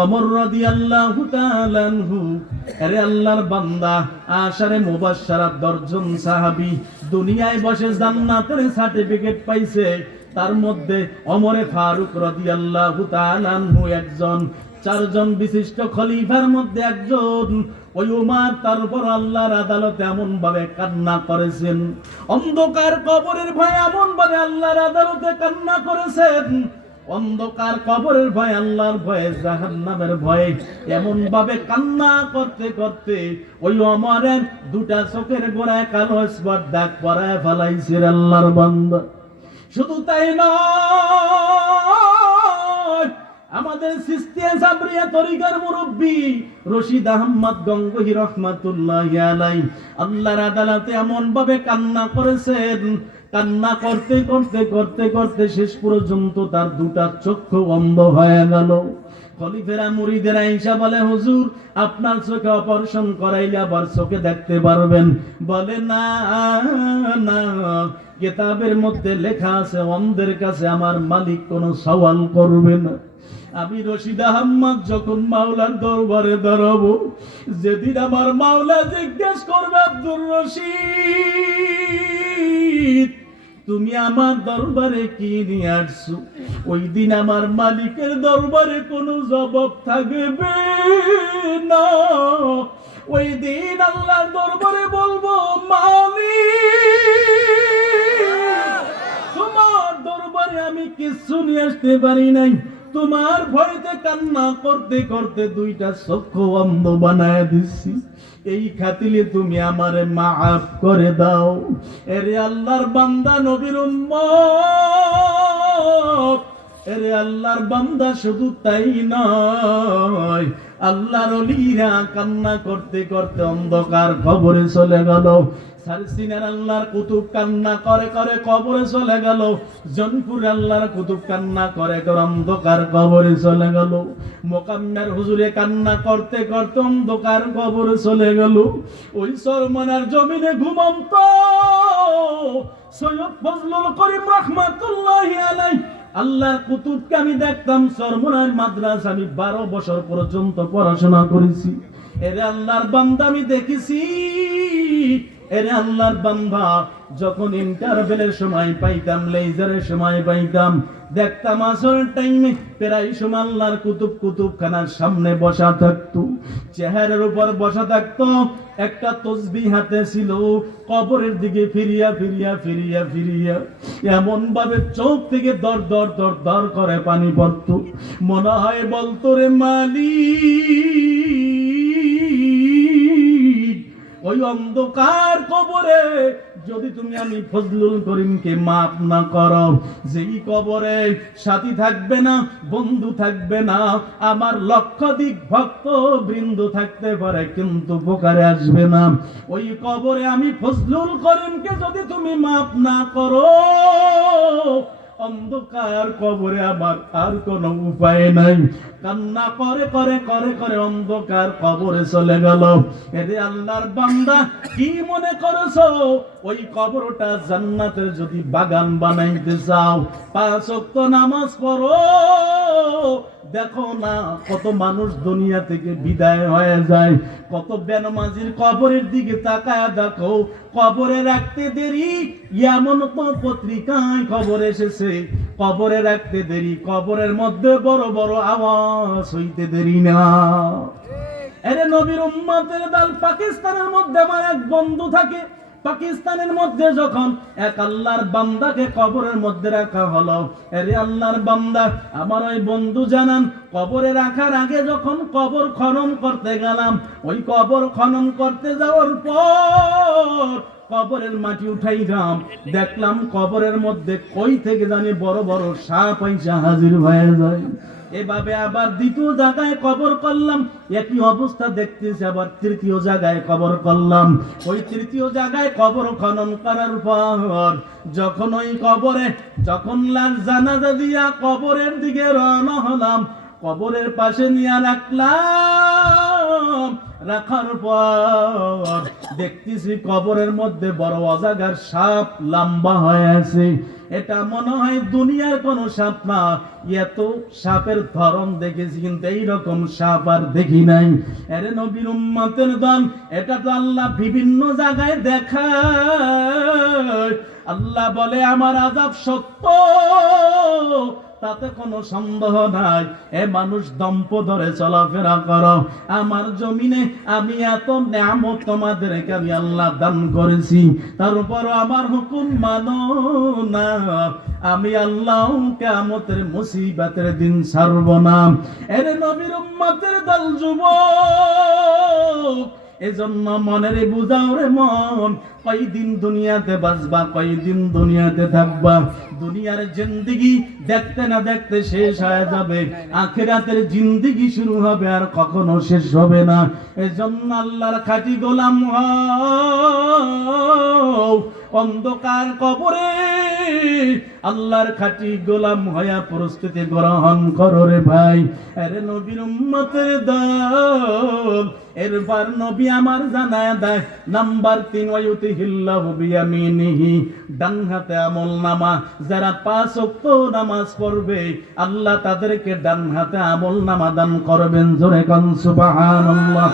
ওমর রাদিয়াল্লাহু তাআলা আনহু, আরে আল্লাহর বান্দা, আশারে মুবাশশারাত 10 জন সাহাবী দুনিয়ায় বসে জান্নাতের সার্টিফিকেট পাইছে, তার মধ্যে ওমরে ফারুক রাদিয়াল্লাহু তাআলা আনহু একজন, 4 জন বিশিষ্ট খলিফার মধ্যে একজন। ওই উমর তারপর আল্লাহর আদালতে এমন ভাবে কান্না করেছেন, অন্ধকার কবরের ভয়ে এমন ভাবে আল্লাহর আদালতে কান্না করেছেন, অন্ধকার কবরের ভয়, আল্লাহর ভয়ে, জাহান্নামের ভয়ে এমন ভাবে কান্না করতে করতে ওই ওমরের 2টা চোখের গোড়ায় কালো স্পট দাগ পরায় ফেলাইছে আল্লাহর বান্দা। শুধু তাই নয়, আমাদের সিস্তিয়া সাবরিয়া তরিকার মুরব্বী রশিদ আহমদ গঙ্গোহী রাহমাতুল্লাহি আলাইহি আল্লাহর আদালতে এমন ভাবে কান্না করেছেন, কান্না করতে করতে করতে করতে শেষ পর্যন্ত তার 2টা চক্ষু অন্ধ হয়ে গেল। খলিফেরা মুরিদেরা ঈসা বলে, হুজুর আপনার চোখে অপারেশন করাইলে আবার চোখে দেখতে পারবেন? বলে না না, কিতাবের মধ্যে লেখা আছে অন্ধের কাছে আমার মালিক কোনো সওয়াল করবে না। আমি রশিদ আহমদ যখন মাওলার দরবারে দাঁড়াবো, যেদিন আমার মাওলা জিজ্ঞেস করবে, আব্দুর রশিদ তুমি আমার দরবারে কি নিয়ে আসছো, ওই দিন আমার মালিকের দরবারে কোনো জবাব থাকবে না। ওই দিন আল্লাহর দরবারে বলবো, মালিক তোমার দরবারে আমি কিছু নিয়ে আসতে পারি নাই, তোমার ভয়তে কান্না করতে করতে 2টা চক্ষু অন্ধ বানায় দিছি, এই খাতিলে তুমি আমারে মাফ করে দাও। এরে আল্লাহর বান্দা, নবীর উম্মত, এরে আল্লাহর বান্দা, শুধু তাই নয়, আল্লাহর ওলিরা কান্না করতে করতে অন্ধকার কবরে চলে গেল। সারসিনার আল্লাহর কুতুব কান্না করে করে কবরে চলে গেল। জনপুর আল্লাহর কুতুব কান্না করে করে অন্ধকার কবরে চলে গেল। মোকাম্মের হুজুরে কান্না করতে করতে অন্ধকার কবরে চলে গেল। ওই চরমনার জমিনে ঘুমন্ত সৈয়দ ফজলুল করিম রাহমাতুল্লাহি আলাইহি আল্লাহর কুতুবকে আমি দেখতাম। চরমনার মাদ্রাসা আমি 12 বছর পর্যন্ত পড়াশোনা করেছি। এরে আল্লাহর বান্দা, আমি দেখেছি, এরে আল্লাহর বান্দা, যখন ইন্টারভেলের সময় পাইতাম, লেজারের সময় পাইতাম, দেখতাম আসরের টাইমে প্রায় সময় আল্লাহর কুতুবখানার সামনে বসা থাকতো, চেহারার উপর বসা থাকতো, একটা তসবিহ হাতে ছিল, কবরের দিকে ফিরিয়া ফিরিয়া ফিরিয়া ফিরিয়া এমন ভাবে চোখ থেকে দর দর দর দর করে পানি পড়তো। মনে হয় বলতো, রে মালিক, ওই অন্ধকার কবরে যদি তুমি আমি ফজলুল করিমকে মাফ না করো, যেই কবরে সাথী থাকবে না, বন্ধু থাকবে না, আমার লক্ষাধিক ভক্ত বৃন্দ থাকতে পারে কিন্তু উপকারে আসবে না, ওই কবরে আমি ফজলুল করিমকে যদি তুমি মাফ না করো, অন্ধকার কবরে আমার আর কোনো উপায় নাই। কান্না করে করে করে করে অন্ধকার কবরে চলে গেল। এরে আল্লাহর বান্দা, কি মনে করেছো ওই কবরটা জান্নাতের যদি বাগান বানাইতে চাও, 5 ওয়াক্ত নামাজ পড়ো, দেখো না কত মানুষ দুনিয়া থেকে বিদায় হয়ে যায়, কত বেনামাজির কবরের দিকে তাকায় দেখো, কবরে রাখতে দেরি, এমন তো পত্রিকায় খবর এসেছে, কবরে রাখতে দেরি, কবরের মধ্যে বড় বড় আওয়াজ হইতে দেরি না। এরে নবীর উম্মতের দল, পাকিস্তানের মধ্যে আমার এক বন্ধু থাকে। পাকিস্তানের মধ্যে যখন এক আল্লাহর বান্দাকে কবরের মধ্যে রাখা হলো, এরে আল্লাহর বান্দা, আমার ওই বন্ধু জানান, কবরে রাখার আগে যখন কবর খনন করতে গেলাম, ওই কবর খনন করতে যাওয়ার পর কবরের মাটি উঠাইলাম, দেখলাম কবরের মধ্যে কই থেকে জানি বড় বড় সাপ আইসা হাজির হয়ে যায়। এভাবে আবার 2য় জায়গায় কবর করলাম, একই অবস্থা দেখতেছি। আবার 3য় জায়গায় কবর করলাম। ওই 3য় জায়গায় কবর খনন করার পর যখন ওই কবরে যখন লাশ জানাজা দিয়া কবরের দিকে রওনা হলাম, কবরের পাশে নিয়ে রাখলাম, রাখার পর দেখতেছি কবরের মধ্যে বড় অজাগার সাপ লম্বা হয়ে আছে। এটা মনে হয় দুনিয়ার কোন সাপ না, এত সাপের ধরন দেখেছি কিন্তু এইরকম সাপ আর দেখি নাই। আরে নবীর উম্মতের দল, এটা তো আল্লাহ বিভিন্ন জায়গায় দেখায়। আল্লাহ বলে আমার আযাব সত্য, তাতে কোনো সন্দেহ নাই। এ মানুষ দম্প ধরে চলাফেরা করো, আমার জমিনে আমি এত নিয়ামত তোমাদেরকে আমি আল্লাহ দান করেছি, তার উপরও আমার হুকুম মানো না। আমি আল্লাহ কিয়ামতের মুসিবতের দিন ছাড়ব না। এর নবীর উম্মতের দল যুবক, এজন্য মনের বুঝাও রে মন, কয়দিন দুনিয়াতে বাঁচবা, কয়দিন দুনিয়াতে থাকবা। দুনিয়ার জিন্দেগি দেখতে না দেখতে শেষ হয়ে যাবে, আখিরাতের জিন্দেগি শুরু হবে আর কখনো শেষ হবে না। এজন্য আল্লাহর খাঁটি গোলাম হও, অন্ধকার কবরে আল্লাহর খাঁটি গোলাম হয়ে প্রস্তুতি গ্রহণ করো রে ভাই। আরে নবীর উম্মতের দল, এরপর নবী আমার জানায় দেয় নাম্বার 3, ওয়ায়ুতিহিল্লাহু বিয়ামিনিহি, ডান হাতে আমলনামা। যারা 5 ওয়াক্ত নামাজ পড়বে আল্লাহ তাদেরকে ডান হাতে আমলনামা দান করবেন। জোরে কোন সুবহানাল্লাহ।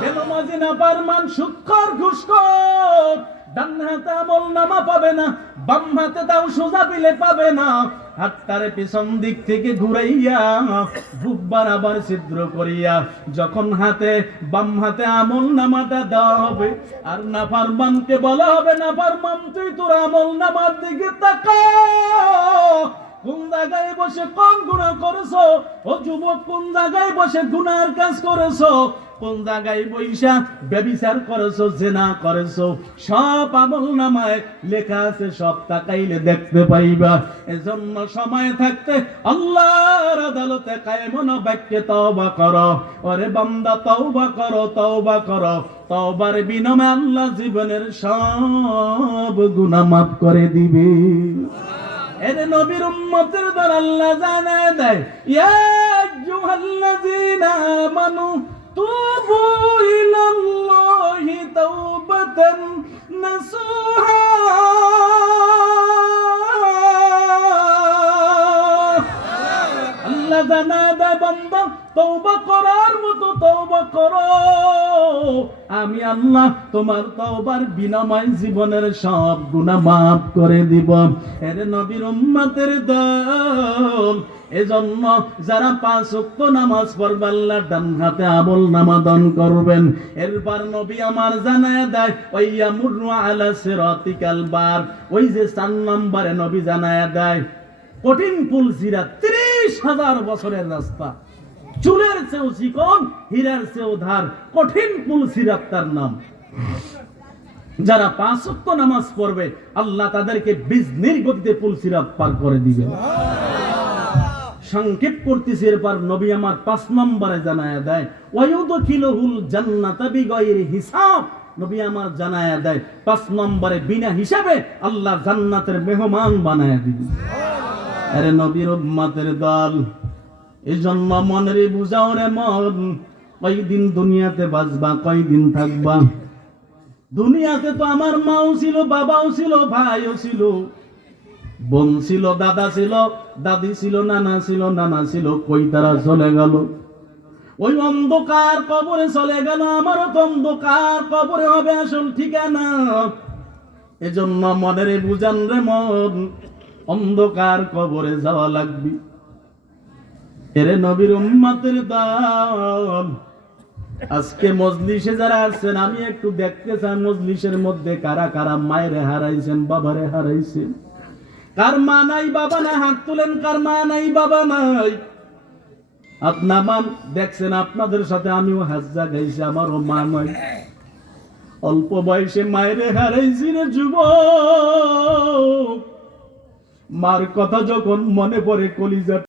বেনামাজি নাফরমান সুদখোর ঘুষখোর ডান হাতে আমলনামা পাবে না, বাম হাতে তাও সোজা দিলে পাবে না। হাতটারে পিছন দিক থেকে ঘুরাইয়া বুক বরাবর ছিদ্র করিয়া যখন বাম হাতে আমলনামাটা দেওয়া হবে, আর নাফরমানকে বলা হবে নাফরমান তুই তোর আমলনামার দিকে তাকা, কোন জায়গায় বসে কোন গুনাহ করেছো? ও যুবক, কোন জায়গায় বসে গুনার কাজ করেছো? কোন জায়গায় বৈশা ব্যভিচার করেছো, জিনা করেছো? সব আমলনামায় লেখা আছে, সব তাকাইলে দেখতে পাইবা। এজন্য সময় থাকতে আল্লাহর আদালতে কায়েমন বাক্যে তওবা করো। ওরে বান্দা তওবা করো, তওবা করো। তওবার বিনিময়ে আল্লাহ জীবনের সব গুনাহ মাফ করে দিবে। এর নবীর উম্মতের দ্বারা আল্লাহ জানায় দেয়, ইয়া আইয়ুহাল্লাযীনা আমানু তুবু ইলাল্লাহি তাওবাতান নাসুহা। আল্লাহ জানায় দেয় বান্দা তওবা করার মতো তওবা করো, আমি আল্লাহ তোমার তওবার বিনিময়ে জীবনের সব গুনাহ মাফ করে দিব। এর নবীর উম্মতের দল, এজন্য যারা 5 ওয়াক্ত নামাজ পড়বে আল্লাহ ডান হাতে আমলনামা দান করবেন। এরপর নবী আমার জানায় দেয় ওয়াইয়ামুরু আলা সিরাতিকাল বার, ওই যে 4 নম্বরে নবী জানায় দেয় কঠিন পুল সিরাত, 30,000 বছরের রাস্তা, চুলের চেয়েও চিকন, হীরার চেয়েও ধার, কঠিন পুল সিরাত তার নাম। যারা 5 ওয়াক্ত নামাজ পড়বে আল্লাহ তাদেরকে বিজলির গতিতে পুল সিরাত পার করে দিবে। সংক্ষেপ করতেছি, এরপর নবী আমার 5 নম্বরে জানায়া দেয় ওয়ায়ুদখিলুহুল জান্নাতা বিগাইরি হিসাব। নবী আমার জানায়া দেয় 5 নম্বরে বিনা হিসাবে আল্লাহ জান্নাতের মেহমান বানায়া দিবে। আরে নবীর উম্মতের দল, এজন্য মনের বুঝাও রে মন, কয়দিন দুনিয়াতে বাঁচবা, কয়দিন থাকবা। দুনিয়াতে তো আমার মাও ছিল, বাবাও ছিল, ভাইও ছিল, বোন ছিল, দাদা ছিল, দাদি ছিল, নানা ছিল, নানা ছিল, কই তারা চলে গেল? ওই অন্ধকার কবরে চলে গেল। আমারও তো অন্ধকার কবরে হবে আসল ঠিকানা। এজন্য মনের বুঝান রে মন, অন্ধকার কবরে যাওয়া লাগবে। এরে নবীর উম্মতের দল, আজকে মজলিসে যারা আছেন আমি একটু দেখতে চাই মজলিসের মধ্যে কারা কারা মায়েরে হারাইছেন, বাবারে হারাইছেন। কার মা নাই বাবা নাই হাত তুলেন, কার মা নাই বাবা নাই। আপনার মা দেখছেন, আপনাদের সাথে আমিও হাজ্জা গাইছি, আমারও মা নাই। অল্প বয়সে মায়েরে হারাইছি রে যুবক, মার কথা যখন মনে পড়ে কলিজা